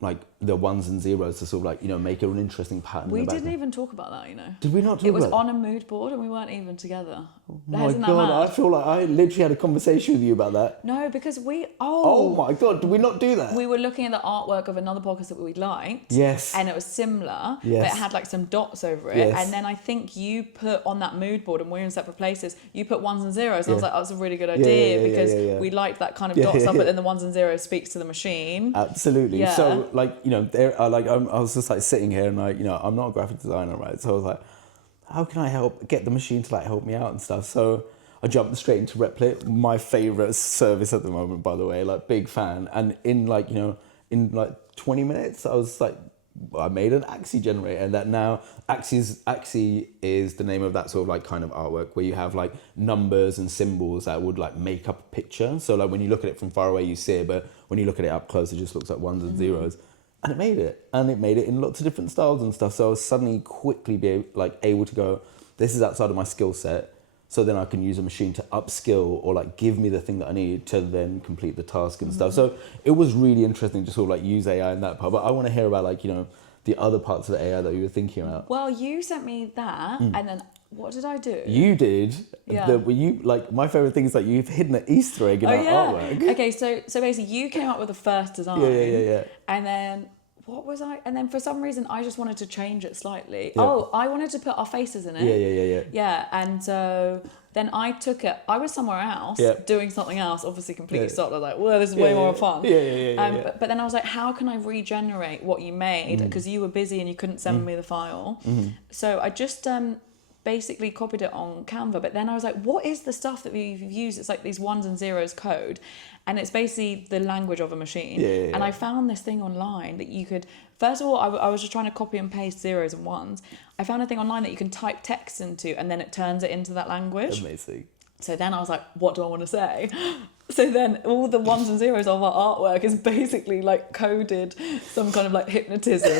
like the ones and zeros to sort of like, make an interesting pattern. We didn't even talk about that, Did we not talk about it? It was on a mood board and we weren't even together. Oh my God, I feel like I literally had a conversation with you about that. No, because Oh my God, did we not do that? We were looking at the artwork of another podcast that we liked. Yes. And it was similar, but Yes. it had like some dots over it. Yes. And then I think you put on that mood board, and we're in separate places, you put ones and zeros. And I was like, that's a really good idea because we liked that kind of dot stuff, but then the ones and zeros speaks to the machine. Absolutely. Yeah. So I was just like sitting here and like, I'm not a graphic designer, right? So I was like, how can I get the machine to like help me out and stuff? So I jumped straight into Replit, my favorite service at the moment, by the way, like big fan. And in 20 minutes, I was like, I made an Axie generator, and that now Axie is the name of that sort of like kind of artwork where you have like numbers and symbols that would like make up a picture. So like when you look at it from far away, you see it, but when you look at it up close, it just looks like ones and zeros. And it made it in lots of different styles and stuff. So I was suddenly quickly able to go, this is outside of my skill set. So then I can use a machine to upskill or like give me the thing that I need to then complete the task and stuff. So it was really interesting to sort of like use AI in that part. But I want to hear about like, the other parts of the AI that you were thinking about. Well, you sent me that, and then what did I do? You did. Yeah. My favorite thing is like you've hidden an Easter egg in our artwork. Okay, so basically you came up with the first design. Yeah. And then what was I? And then for some reason I just wanted to change it slightly. Yeah. Oh, I wanted to put our faces in it. Yeah. Yeah, and so then I took it. I was somewhere else doing something else, obviously completely stopped. I was like, well, this is way more fun. Yeah. But then I was like, how can I regenerate what you made? Because you were busy and you couldn't send me the file. So I just basically copied it on Canva. But then I was like, what is the stuff that we've used? It's like these ones and zeros code. And it's basically the language of a machine. And I found this thing online that you could, first of all, I was just trying to copy and paste zeros and ones. I found a thing online that you can type text into and then it turns it into that language. Amazing. So then I was like, what do I want to say? So then all the ones and zeros of our artwork is basically like coded some kind of like hypnotism.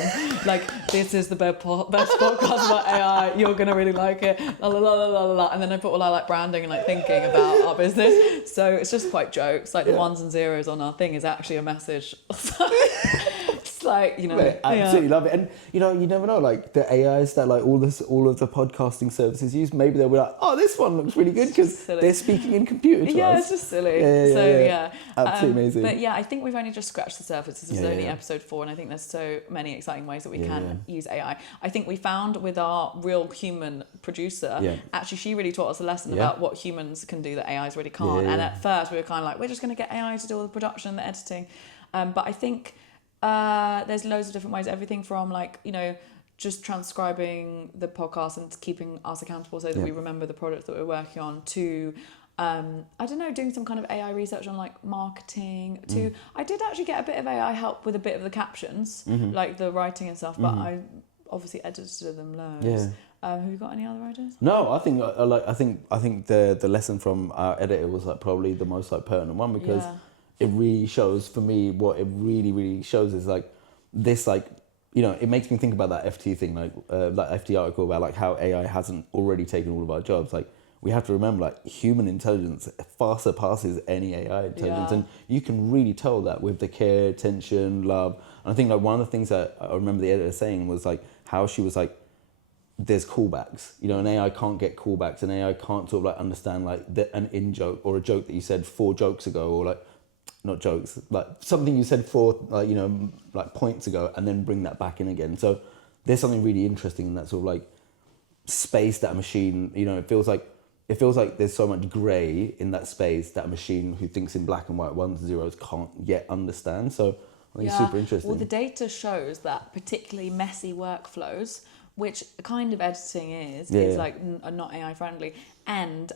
Like, this is the best podcast about AI. You're going to really like it. La, la, la, la, la, la. And then I put all our like branding and like thinking about our business. So it's just quite jokes. Like the ones and zeros on our thing is actually a message. It's like, Mate, absolutely love it. And you never know, like the AIs that like all of the podcasting services use, maybe they'll be like, oh, this one looks really good because they're speaking in computer to us. It's just silly. Yeah. Absolutely amazing. But yeah, I think we've only just scratched the surface. This is only episode 4, and I think there's so many exciting ways that we can use AI. I think we found with our real human producer, actually she really taught us a lesson about what humans can do that AIs really can't. And at first we were kind of like, we're just going to get AI to do all the production and the editing. But I think there's loads of different ways, everything from like, just transcribing the podcast and keeping us accountable so that we remember the product that we're working on, to I don't know, doing some kind of AI research on like marketing, to I did actually get a bit of AI help with a bit of the captions, like the writing and stuff, but I obviously edited them loads. Yeah. Have you got any other ideas? No, I think I think the lesson from our editor was like probably the most like pertinent one, because it really shows for me, what it really shows is like this, like, you know, it makes me think about that FT thing, like that FT article about like how AI hasn't already taken all of our jobs. Like, we have to remember, like, human intelligence far surpasses any AI intelligence, and you can really tell that with the care, attention, love. And I think like one of the things that I remember the editor saying was like how she was like, there's callbacks, you know, an AI can't get callbacks, an AI can't sort of like understand like an in joke or a joke that you said 4 jokes ago, or like, not jokes, like something you said 4, like, you know, like points ago, and then bring that back in again. So there's something really interesting in that sort of like space that a machine, you know, it feels like there's so much grey in that space that a machine who thinks in black and white, ones and zeros, can't yet understand. So I think it's super interesting. Well, the data shows that particularly messy workflows, which kind of editing is like are not AI friendly, and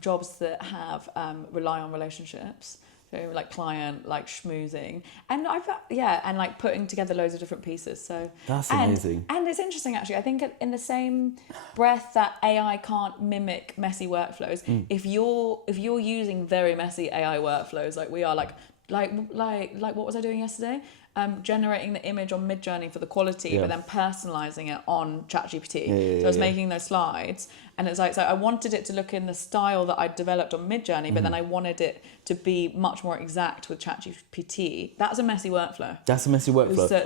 jobs that have rely on relationships, so like client, like schmoozing, and and like putting together loads of different pieces. So that's amazing. And it's interesting actually. I think in the same breath that AI can't mimic messy workflows, if you're using very messy AI workflows like we are, like what was I doing yesterday? Generating the image on Midjourney for the quality, but then personalizing it on ChatGPT. So I was making those slides, and it's like, so I wanted it to look in the style that I developed on Midjourney, but then I wanted it to be much more exact with ChatGPT. That's a messy workflow.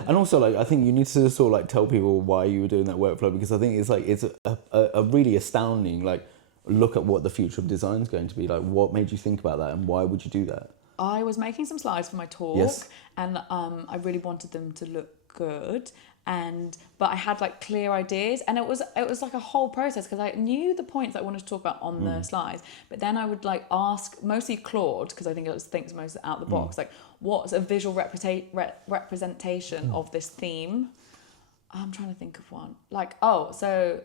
And also, like, I think you need to sort of like tell people why you were doing that workflow, because I think it's a really astounding like look at what the future of design is going to be. Like, what made you think about that, and why would you do that? I was making some slides for my talk, and I really wanted them to look good, but I had like clear ideas, and it was like a whole process, because I knew the points that I wanted to talk about on the slides, but then I would like ask mostly Claude, because I think it thinks most out the box, like, what's a visual representation of this theme? I'm trying to think of one. Like, so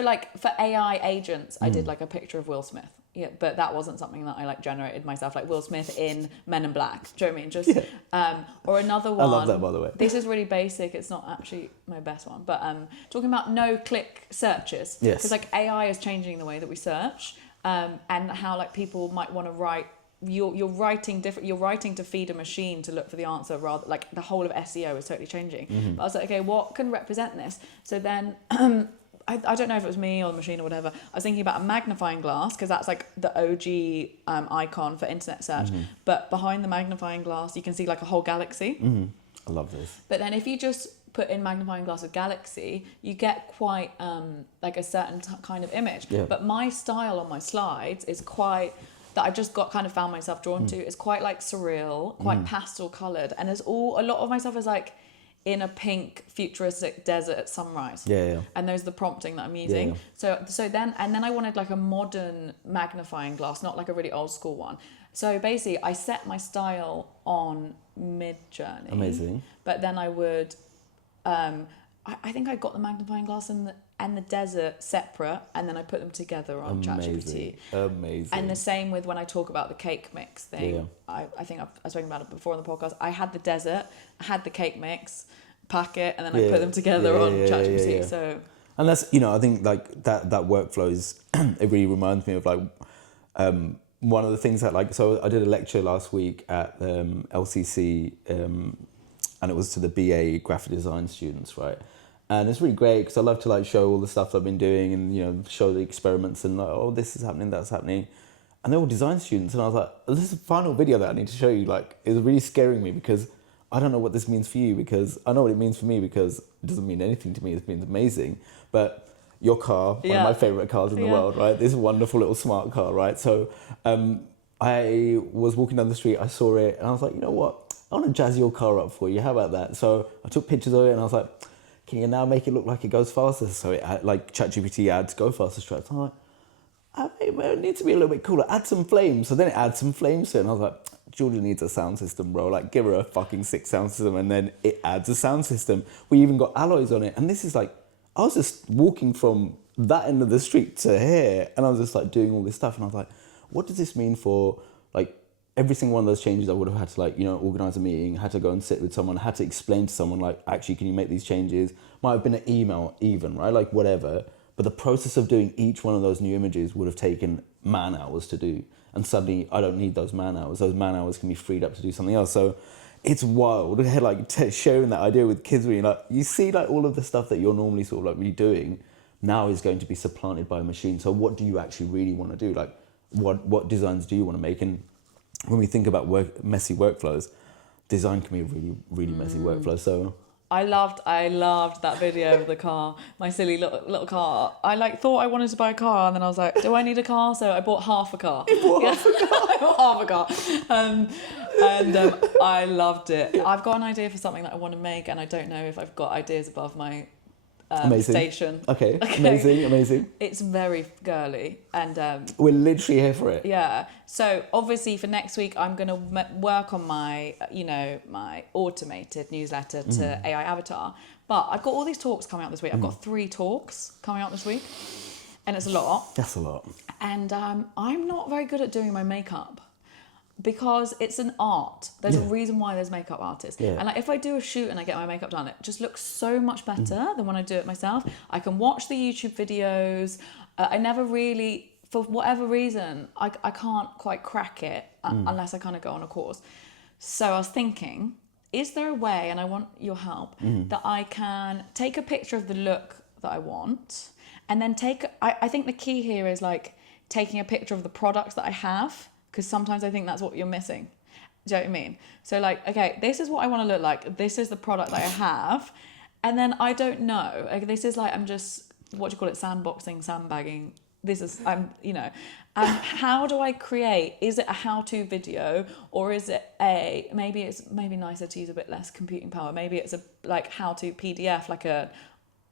like for AI agents, I did like a picture of Will Smith. Yeah, but that wasn't something that I like generated myself, like Will Smith in Men in Black. Do you know what I mean? Just or another one. I love that, by the way. This is really basic. It's not actually my best one, but talking about no-click searches. Yes. Because like AI is changing the way that we search, and how like people might want to write. You're writing different. You're writing to feed a machine to look for the answer, rather like the whole of SEO is totally changing. But I was like, okay, what can represent this? So then. I don't know if it was me or the machine or whatever. I was thinking about a magnifying glass, because that's like the OG icon for internet search. But behind the magnifying glass, you can see like a whole galaxy. I love this. But then if you just put in magnifying glass with galaxy, you get quite like a certain kind of image. Yeah. But my style on my slides is quite, that I just found myself drawn to, is quite like surreal, quite pastel coloured. And a lot of my stuff is like, in a pink futuristic desert at sunrise. And those are the prompting that I'm using. So then I wanted like a modern magnifying glass, not like a really old school one. So basically I set my style on Midjourney. Amazing. But then I would, I think I got the magnifying glass and the desert separate, and then I put them together on ChatGPT. Amazing. And the same with when I talk about the cake mix thing. I think I've spoken about it before on the podcast. I had the desert, I had the cake mix packet, and then I put them together on ChatGPT. So, and that's, you know, I think like that workflow is it really reminds me of like one of the things that, like, so I did a lecture last week at LCC, and it was to the BA graphic design students, right? And it's really great because I love to like show all the stuff I've been doing, and, you know, show the experiments and like, oh, this is happening, that's happening. And they're all design students, and I was like, this is the final video that I need to show you. Like, it's really scaring me because I don't know what this means for you, because I know what it means for me, because it doesn't mean anything to me. It means amazing. But your car, one of my favorite cars in the world, right? This wonderful little smart car, right? So I was walking down the street, I saw it, and I was like, you know what? I want to jazz your car up for you. How about that? So I took pictures of it, and I was like, can you now make it look like it goes faster? So it had, like, ChatGPT adds go faster straps. I'm like, it needs to be a little bit cooler. Add some flames. So then it adds some flames to it. And I was like, Georgia needs a sound system, bro. Like, give her a fucking sick sound system. And then it adds a sound system. We even got alloys on it. And this is like, I was just walking from that end of the street to here. And I was just like doing all this stuff. And I was like, what does this mean for like every single one of those changes I would have had to like, organize a meeting, had to go and sit with someone, had to explain to someone like, actually, can you make these changes? Might have been an email even, right? Like whatever. But the process of doing each one of those new images would have taken man hours to do. And suddenly I don't need those man hours. Those man hours can be freed up to do something else. So it's wild, like sharing that idea with kids where you see like all of the stuff that you're normally sort of like really doing now is going to be supplanted by a machine. So what do you actually really want to do? Like what designs do you want to make? And when we think about messy workflows, design can be a really, really messy workflow. So I loved that video of the car, my silly little car. I thought I wanted to buy a car, and then I was like, do I need a car? So I bought half a car. You bought half a car? I bought half a car. I loved it. I've got an idea for something that I want to make, and I don't know if I've got ideas above my station. Okay, amazing. It's very girly, and we're literally here for it. Yeah. So obviously for next week, I'm going to work on my, my automated newsletter to AI Avatar. But I've got all these talks coming out this week. I've got 3 talks coming out this week, and it's a lot. That's a lot. And I'm not very good at doing my makeup, because it's an art. There's a reason why there's makeup artists. Yeah. And like if I do a shoot and I get my makeup done, it just looks so much better than when I do it myself. I can watch the YouTube videos. I never really, for whatever reason, I can't quite crack it unless I kind of go on a course. So I was thinking, is there a way, and I want your help, that I can take a picture of the look that I want, and then I think the key here is like taking a picture of the products that I have, because sometimes I think that's what you're missing. Do you know what I mean? So like, okay, this is what I want to look like. This is the product that I have. And then I don't know. Like, this is like, I'm just, what do you call it? Sandbagging. And how do I create? Is it a how-to video, or is it maybe nicer to use a bit less computing power. Maybe it's a like how-to PDF, like a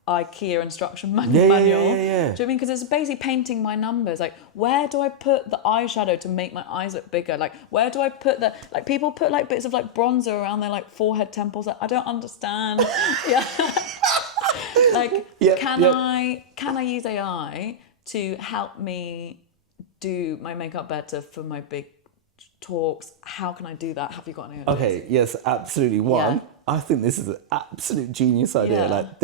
IKEA instruction manual. Yeah. Do you know what I mean? Because it's basically painting my numbers. Like, where do I put the eyeshadow to make my eyes look bigger? Like, where do I put people put like bits of like bronzer around their like forehead temples. Like, I don't understand. Can I use AI to help me do my makeup better for my big talks? How can I do that? Have you got any ideas? Okay, yes, absolutely. One, I think this is an absolute genius idea. Yeah. Like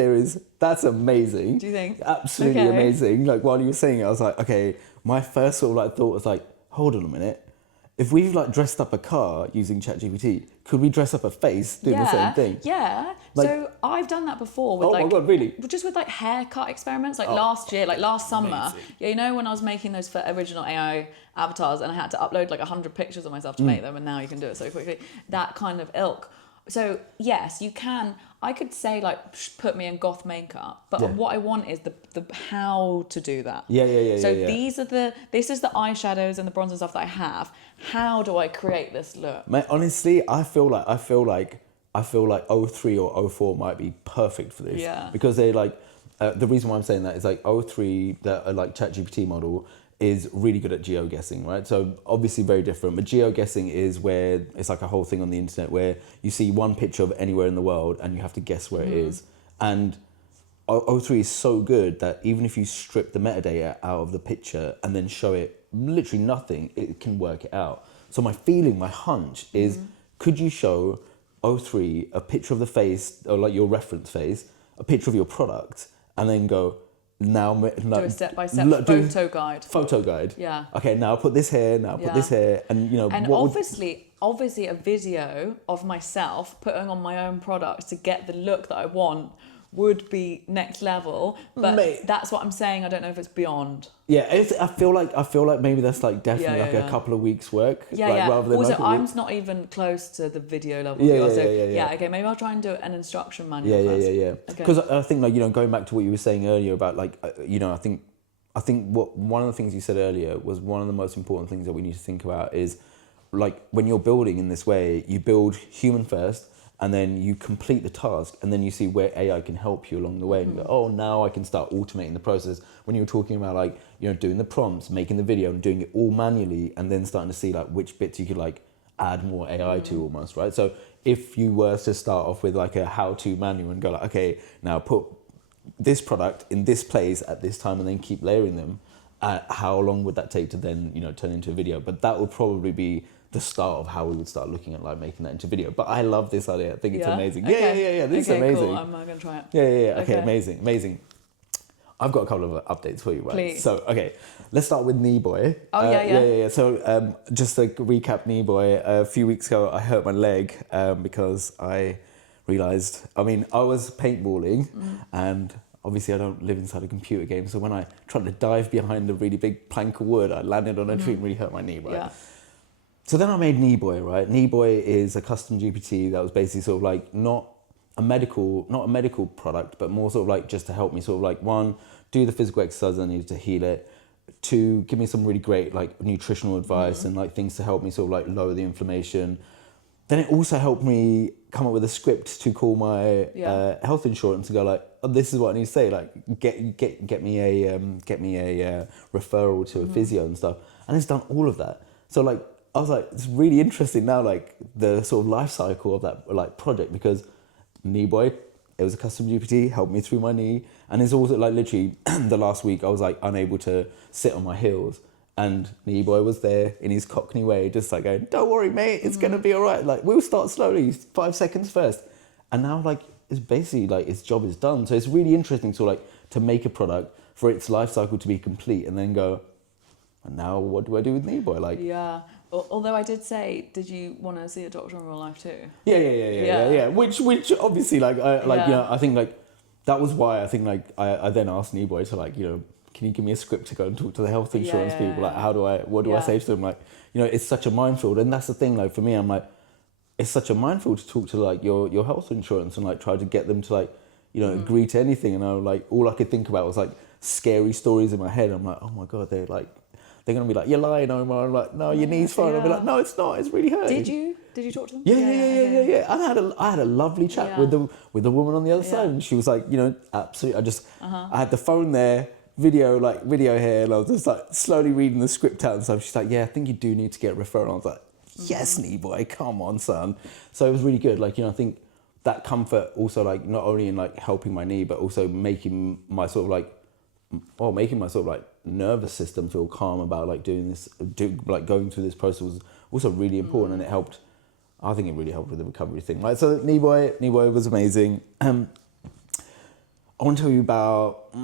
that's amazing. Do you think? Absolutely amazing. Like while you were saying it, I was like, okay, my first sort of like thought was like, hold on a minute. If we've like dressed up a car using ChatGPT, could we dress up a face doing the same thing? Yeah. Like, so I've done that before with my God, really? Just with like haircut experiments, like last year, like last summer. Amazing. Yeah, when I was making those for original AI avatars and I had to upload like 100 pictures of myself to make them, and now you can do it so quickly. That kind of ilk. So yes, you can. I could say like put me in goth makeup, but what I want is the how to do that. Yeah. So this is the eyeshadows and the bronzer stuff that I have. How do I create this look? Mate, honestly, I feel like 03 or 04 might be perfect for this. Yeah. Because they like the reason why I'm saying that is like 03, the like ChatGPT model is really good at geo-guessing, right? So obviously very different, but geo-guessing is where it's like a whole thing on the internet where you see one picture of anywhere in the world and you have to guess where it is. And 03 is so good that even if you strip the metadata out of the picture and then show it literally nothing, it can work it out. So my hunch is, could you show 03 a picture of the face, or like your reference face, a picture of your product, and then go, now do a step-by-step photo guide. Yeah. Okay, now put this here, put this here, and and obviously a video of myself putting on my own products to get the look that I want would be next level, but that's what I'm saying. I don't know if it's beyond. Yeah, I feel like maybe that's like definitely a couple of weeks work. Rather than also, I'm not even close to the video level. Yeah. Okay, maybe I'll try and do an instruction manual. Yeah. Because I think like going back to what you were saying earlier about like I think what one of the things you said earlier was one of the most important things that we need to think about is like when you're building in this way, you build human first. And then you complete the task, and then you see where AI can help you along the way. And you go, oh, now I can start automating the process. When you were talking about like, doing the prompts, making the video and doing it all manually, and then starting to see like which bits you could like add more AI to almost, right? So if you were to start off with like a how-to manual and go like, okay, now put this product in this place at this time and then keep layering them, how long would that take to then, turn into a video? But that would probably be the start of how we would start looking at like making that into video. But I love this idea. I think it's amazing. Okay. Yeah. This is amazing. Cool. I'm going to try it. Yeah. Okay, amazing. I've got a couple of updates for you, right? Please. So, okay, let's start with Kneeboy. Oh, yeah. So, just to recap Kneeboy, a few weeks ago, I hurt my leg because I realised, I was paintballing and obviously I don't live inside a computer game. So when I tried to dive behind a really big plank of wood, I landed on a tree and really hurt my knee, right? Yeah. So then I made Kneeboy, right? Kneeboy is a custom GPT that was basically sort of like not a medical product, but more sort of like just to help me sort of like, one, do the physical exercise I needed to heal it, two, give me some really great like nutritional advice and like things to help me sort of like lower the inflammation. Then it also helped me come up with a script to call my health insurance and go like, oh, this is what I need to say, like get me a referral to a physio and stuff. And it's done all of that. So like I was like, it's really interesting now, like the sort of life cycle of that like project, because Kneeboy, it was a custom GPT, helped me through my knee. And it's also like literally the last week I was like unable to sit on my heels. And Kneeboy was there in his Cockney way, just like going, don't worry, mate, it's going to be all right. Like, we'll start slowly, 5 seconds first. And now, like, it's basically like its job is done. So it's really interesting to like to make a product for its life cycle to be complete and then go, and now what do I do with Kneeboy? Like, yeah. Although I did say, did you want to see a doctor in real life too? Yeah. Which obviously, like, I think like that was why I think like I then asked Kneeboy to like, can you give me a script to go and talk to the health insurance people? Like, what do I say to them? Like, it's such a minefield. And that's the thing, like, for me, I'm like, it's such a minefield to talk to like your health insurance and like try to get them to like, agree to anything. And I like, all I could think about was like scary stories in my head. I'm like, oh my God, they're going to be like, you're lying, Omar. I'm like, no, your knee's fine. I'll be like, no, it's not. It's really hurting. Did you talk to them? Yeah. And I had a lovely chat with the woman on the other side. And she was like, absolutely. I had the phone there, video here, and I was just like slowly reading the script out and stuff. She's like, yeah, I think you do need to get a referral. I was like, yes, Kneeboy, come on, son. So it was really good. Like, I think that comfort also like not only in like helping my knee, but also making my sort of like nervous system feel calm about like going through this process was also really important. And it helped. I think it really helped with the recovery thing. Right. So Kneeboy was amazing. I want to tell you about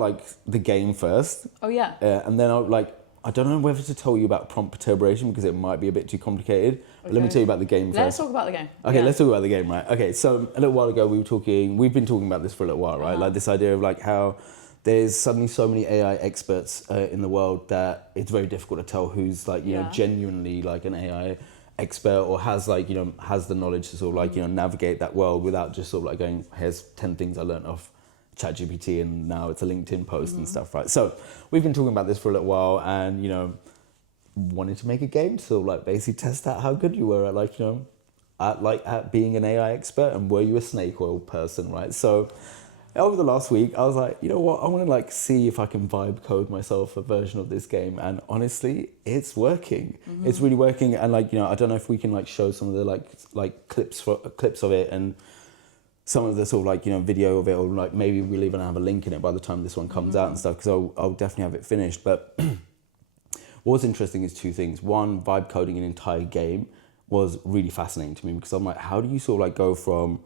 like the game first. Oh yeah. And then I don't know whether to tell you about prompt perturbation because it might be a bit too complicated. Okay. But let me tell you about the game first. Let's talk about the game. Okay, let's talk about the game, right? Okay, so a little while ago we've been talking about this for a little while, right? Like this idea of like how there's suddenly so many AI experts in the world that it's very difficult to tell who's like, genuinely like an AI expert or has like, has the knowledge to sort of like, navigate that world without just sort of like going, here's 10 things I learned off ChatGPT and now it's a LinkedIn post and stuff, right? So we've been talking about this for a little while and, wanted to make a game to sort of like basically test out how good you were at like, at being an AI expert and were you a snake oil person, right? So over the last week, I was like, you know what? I want to like see if I can vibe code myself a version of this game. And honestly, it's working. It's really working. And like, I don't know if we can like show some of the like clips of it and some of the sort of like, video of it, or like maybe we'll even have a link in it by the time this one comes out and stuff, because I'll definitely have it finished. But what's interesting is two things. One, vibe coding an entire game was really fascinating to me because I'm like, how do you sort of like go from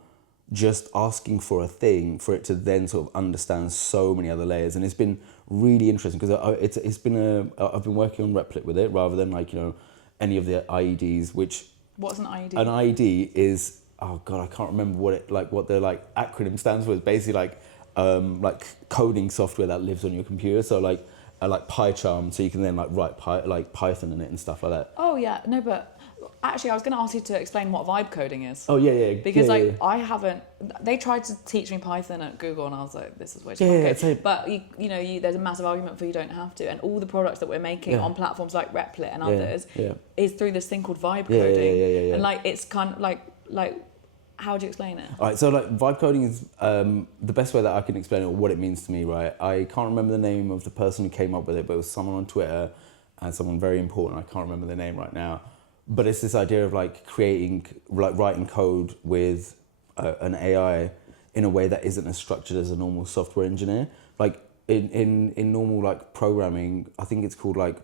just asking for a thing for it to then sort of understand so many other layers? And it's been really interesting because I've been working on Replit with it rather than like, any of the IEDs, which... What's an IED? An IED is, oh God, I can't remember what the like acronym stands for. It's basically like coding software that lives on your computer. So like PyCharm, so you can then like write Python in it and stuff like that. Oh yeah, no, but actually I was going to ask you to explain what vibe coding is. Oh yeah. Because I haven't. They tried to teach me Python at Google, and I was like, this is way too complicated. But there's a massive argument for you don't have to, and all the products that we're making on platforms like Replit and others is through this thing called vibe coding. And like it's kind of like how do you explain it? All right, so like vibe coding is the best way that I can explain it, or what it means to me, right? I can't remember the name of the person who came up with it, but it was someone on Twitter and someone very important. I can't remember their name right now. But it's this idea of like writing code with an AI in a way that isn't as structured as a normal software engineer. Like in normal like programming, I think it's called like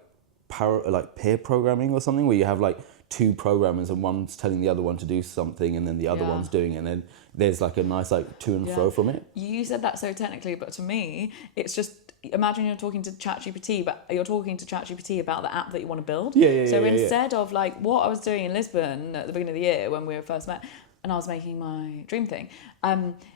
peer programming or something, where you have like two programmers and one's telling the other one to do something and then the other one's doing it, and then there's like a nice like to and fro from it. You said that so technically, but to me, it's just, imagine you're talking to ChatGPT, but you're talking to ChatGPT about the app that you want to build. So instead of like what I was doing in Lisbon at the beginning of the year when we first met, and I was making my dream thing,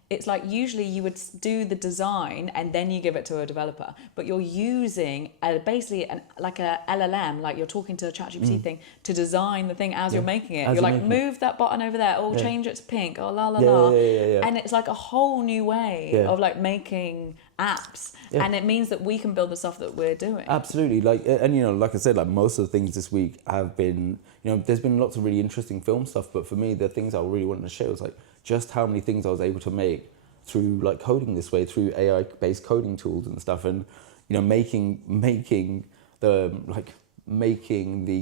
it's like usually you would do the design and then you give it to a developer, but you're using basically like a LLM, like you're talking to a ChatGPT thing to design the thing as you're making it. You're like, move that button over there, or change it to pink, or la la la. And it's like a whole new way of like making apps, and it means that we can build the stuff that we're doing. Absolutely. Like, and you know, like I said, like most of the things this week have been, you know, there's been lots of really interesting film stuff, but for me, the things I really wanted to share was like just how many things I was able to make through like coding this way, through AI-based coding tools and stuff, and you know, making the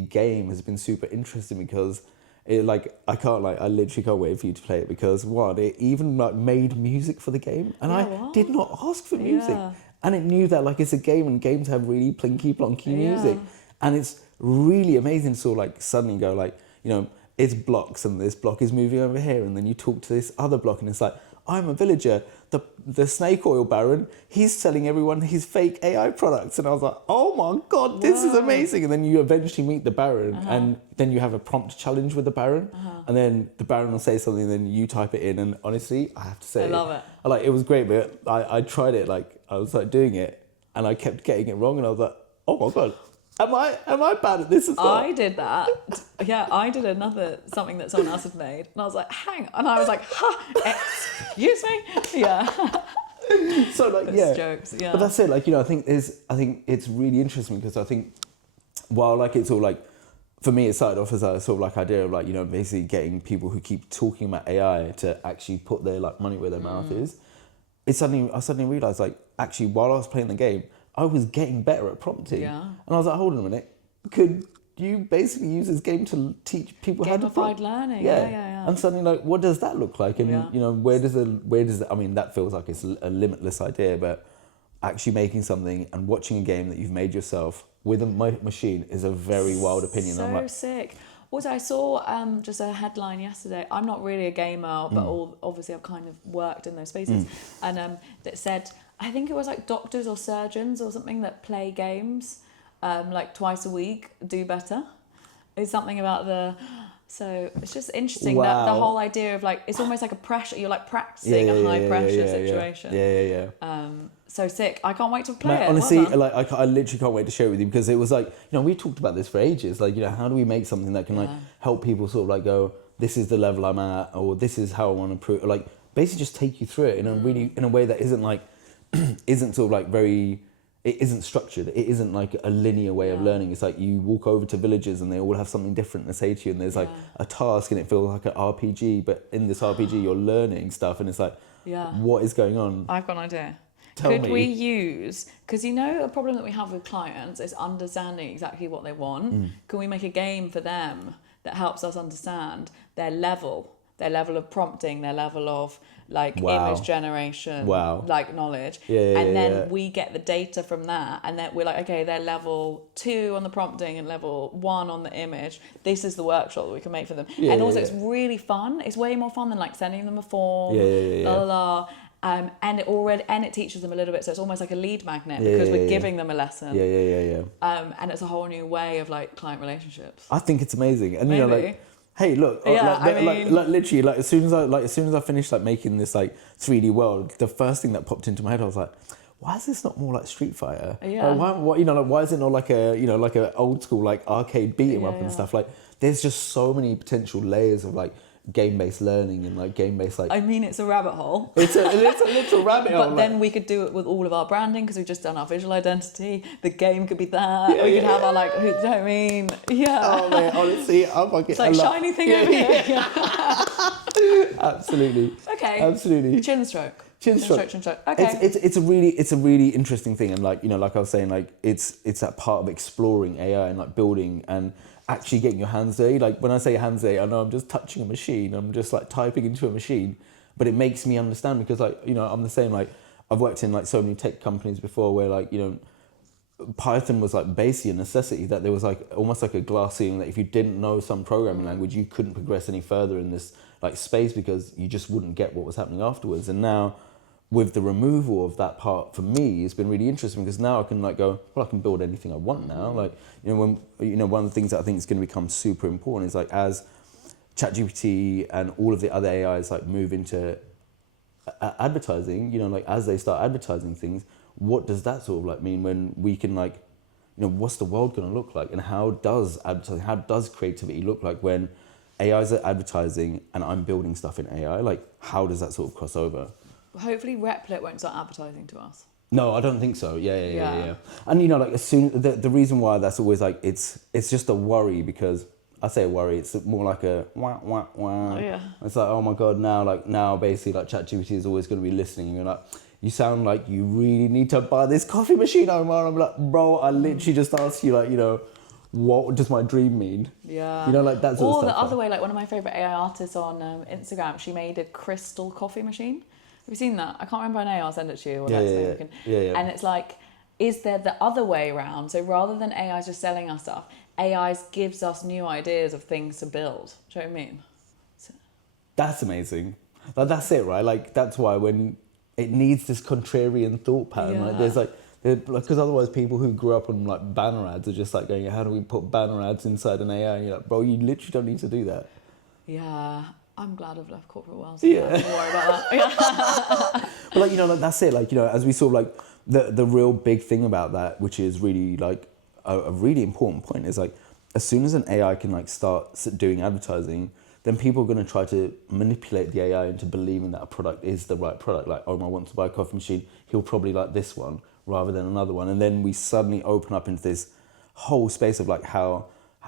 game has been super interesting because it I literally can't wait for you to play it, because one, it even like made music for the game, and I did not ask for music, and it knew that like it's a game and games have really plinky plonky music, and it's really amazing to sort of like suddenly go like, you know, it's blocks and this block is moving over here, and then you talk to this other block and it's like, I'm a villager, the snake oil baron, he's selling everyone his fake AI products. And I was like, oh my God, this is amazing. And then you eventually meet the baron, and then you have a prompt challenge with the baron, and then the baron will say something, and then you type it in. And honestly, I have to say, I love it. It was great, but I tried it, like I was like doing it and I kept getting it wrong, and I was like, oh my God, am I bad at this as well? I did that. Yeah, I did something that someone else had made, and I was like, and I was like, excuse me? Yeah. So like, it's jokes, yeah. But that's it, like, you know, I think it's really interesting, because I think while like it's all like, for me, it started off as a sort of like idea of like, you know, basically getting people who keep talking about AI to actually put their like money where their mouth is. I suddenly realized, like, actually while I was playing the game, I was getting better at prompting. Yeah. And I was like, hold on a minute, could you basically use this game to teach people how to prompt? Gamified learning, yeah. And suddenly, like, what does that look like? And you know, where does it, I mean, that feels like it's a limitless idea, but actually making something and watching a game that you've made yourself with a machine is a very wild opinion. So I'm like, sick. Also, I saw just a headline yesterday. I'm not really a gamer, but obviously I've kind of worked in those spaces, and that said, I think it was like doctors or surgeons or something that play games like twice a week do better. It's something about so it's just interesting that the whole idea of like, it's almost like a pressure, you're like practicing a high pressure situation. Yeah. So sick. I can't wait to play it. Honestly, well like I literally can't wait to share it with you, because it was like, you know, we talked about this for ages. Like, you know, how do we make something that can like help people sort of like go, this is the level I'm at, or this is how I want to improve, or like basically just take you through it in a way that isn't like isn't sort of like it isn't structured. It isn't like a linear way of learning. It's like you walk over to villages and they all have something different to say to you, and there's like a task, and it feels like an RPG, but in this RPG you're learning stuff, and it's like, what is going on? I've got an idea. Could we use, because you know a problem that we have with clients is understanding exactly what they want. Can we make a game for them that helps us understand their level of prompting, their level of like image generation, like knowledge, and then we get the data from that, and then we're like, okay, they're level 2 on the prompting and level 1 on the image. This is the workshop that we can make for them, and also it's really fun. It's way more fun than like sending them a form, and it teaches them a little bit, so it's almost like a lead magnet, because we're giving them a lesson. And it's a whole new way of like client relationships. I think it's amazing, and you know, like, hey, look, like literally, like as soon as I finished like making this like 3D world, the first thing that popped into my head, I was like, why is this not more like Street Fighter? Like, why is it not like a old school like arcade beat 'em up and stuff? Like, there's just so many potential layers of like game-based learning and like game-based like. I mean, it's a rabbit hole. It's a literal rabbit hole. But then we could do it with all of our branding, because we've just done our visual identity. The game could be that. We could have our like, who do you know what I mean? Yeah. Oh man, honestly, I'm fucking. It's like shiny thing over here. Absolutely. Okay. Absolutely. Chin stroke. Okay. It's a really interesting thing, and like, you know, like I was saying, like it's that part of exploring AI and like building and actually getting your hands dirty. Like when I say hands dirty, I know I'm just touching a machine. I'm just like typing into a machine, but it makes me understand, because like, you know, I'm the same. Like I've worked in like so many tech companies before where like, you know, Python was like basically a necessity, that there was like almost like a glass ceiling that if you didn't know some programming language, you couldn't progress any further in this like space because you just wouldn't get what was happening afterwards. And now with the removal of that part, for me, it's been really interesting because now I can like go, well, I can build anything I want now. Like, you know, when, you know, one of the things that I think is going to become super important is like as ChatGPT and all of the other AIs like move into advertising, you know, like as they start advertising things, what does that sort of like mean when we can like, you know, what's the world going to look like, and how does advertising, how does creativity look like when AIs are advertising and I'm building stuff in AI? Like, how does that sort of cross over? Hopefully Replit won't start advertising to us. No, I don't think so. Yeah. And you know, like as soon the reason why that's always like it's just a worry, because I say a worry, it's more like a wah wah wah. Oh, yeah. It's like, oh my god, now basically like ChatGPT is always going to be listening, and you're like, you sound like you really need to buy this coffee machine, Omar. I'm like, bro, I literally just asked you, like, you know, what does my dream mean? Yeah. You know, like that sort of stuff. Or the other way, like one of my favourite AI artists on Instagram, she made a crystal coffee machine. Have you seen that? I can't remember her name, I'll send it to you. Or Yeah. And it's like, is there the other way around? So rather than AIs just selling us stuff, AIs gives us new ideas of things to build. Do you know what I mean? That's amazing. Like, that's it, right? Like, that's why when it needs this contrarian thought pattern, Yeah. like there's like, because otherwise people who grew up on like banner ads are just like going, how do we put banner ads inside an AI? And you're like, bro, you literally don't need to do that. Yeah, I'm glad I've left corporate world. Yeah. Don't worry about that. Yeah. But like, you know, like that's it. Like, you know, as we saw, like the real big thing about that, which is really like a really important point, is like, as soon as an AI can like start doing advertising, then people are going to try to manipulate the AI into believing that a product is the right product. Like, Omar wants to buy a coffee machine, he'll probably like this one rather than another one. And then we suddenly open up into this whole space of like, how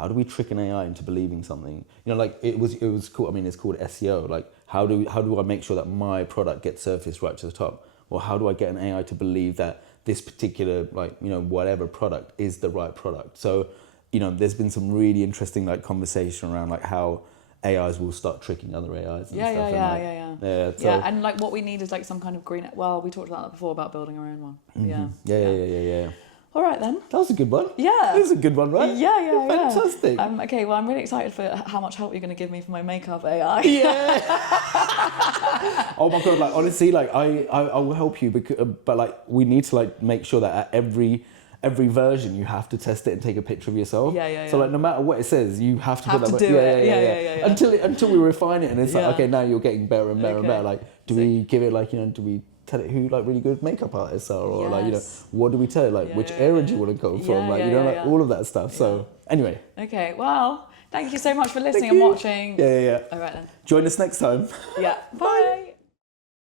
do we trick an AI into believing something? You know, like it was cool. I mean, it's called SEO. Like, how do I make sure that my product gets surfaced right to the top? Or how do I get an AI to believe that this particular, like, you know, whatever product is the right product? So, you know, there's been some really interesting like conversation around like how AIs will start tricking other AIs and stuff. Yeah, and like what we need is like some kind of green. Well, we talked about that before about building our own one. Mm-hmm. Yeah. All right then. That was a good one. Yeah. That was a good one, right? Yeah. Fantastic. Okay, well, I'm really excited for how much help you're going to give me for my makeup AI. Yeah. Oh my god! Like honestly, like I will help you, because, but like we need to like make sure that at every version you have to test it and take a picture of yourself. Yeah. So like no matter what it says, you have to put that. Do it. Yeah. Until we refine it, and it's like, okay, now you're getting better and better and better. Like, do we give it like, you know, do we tell it who like really good makeup artists are, or like, you know, what do we tell it, like which era do you want to go from, like, you know, like all of that stuff. So anyway. Okay, well, thank you so much for listening and watching. Yeah. All right then. Join us next time. Yeah. Bye.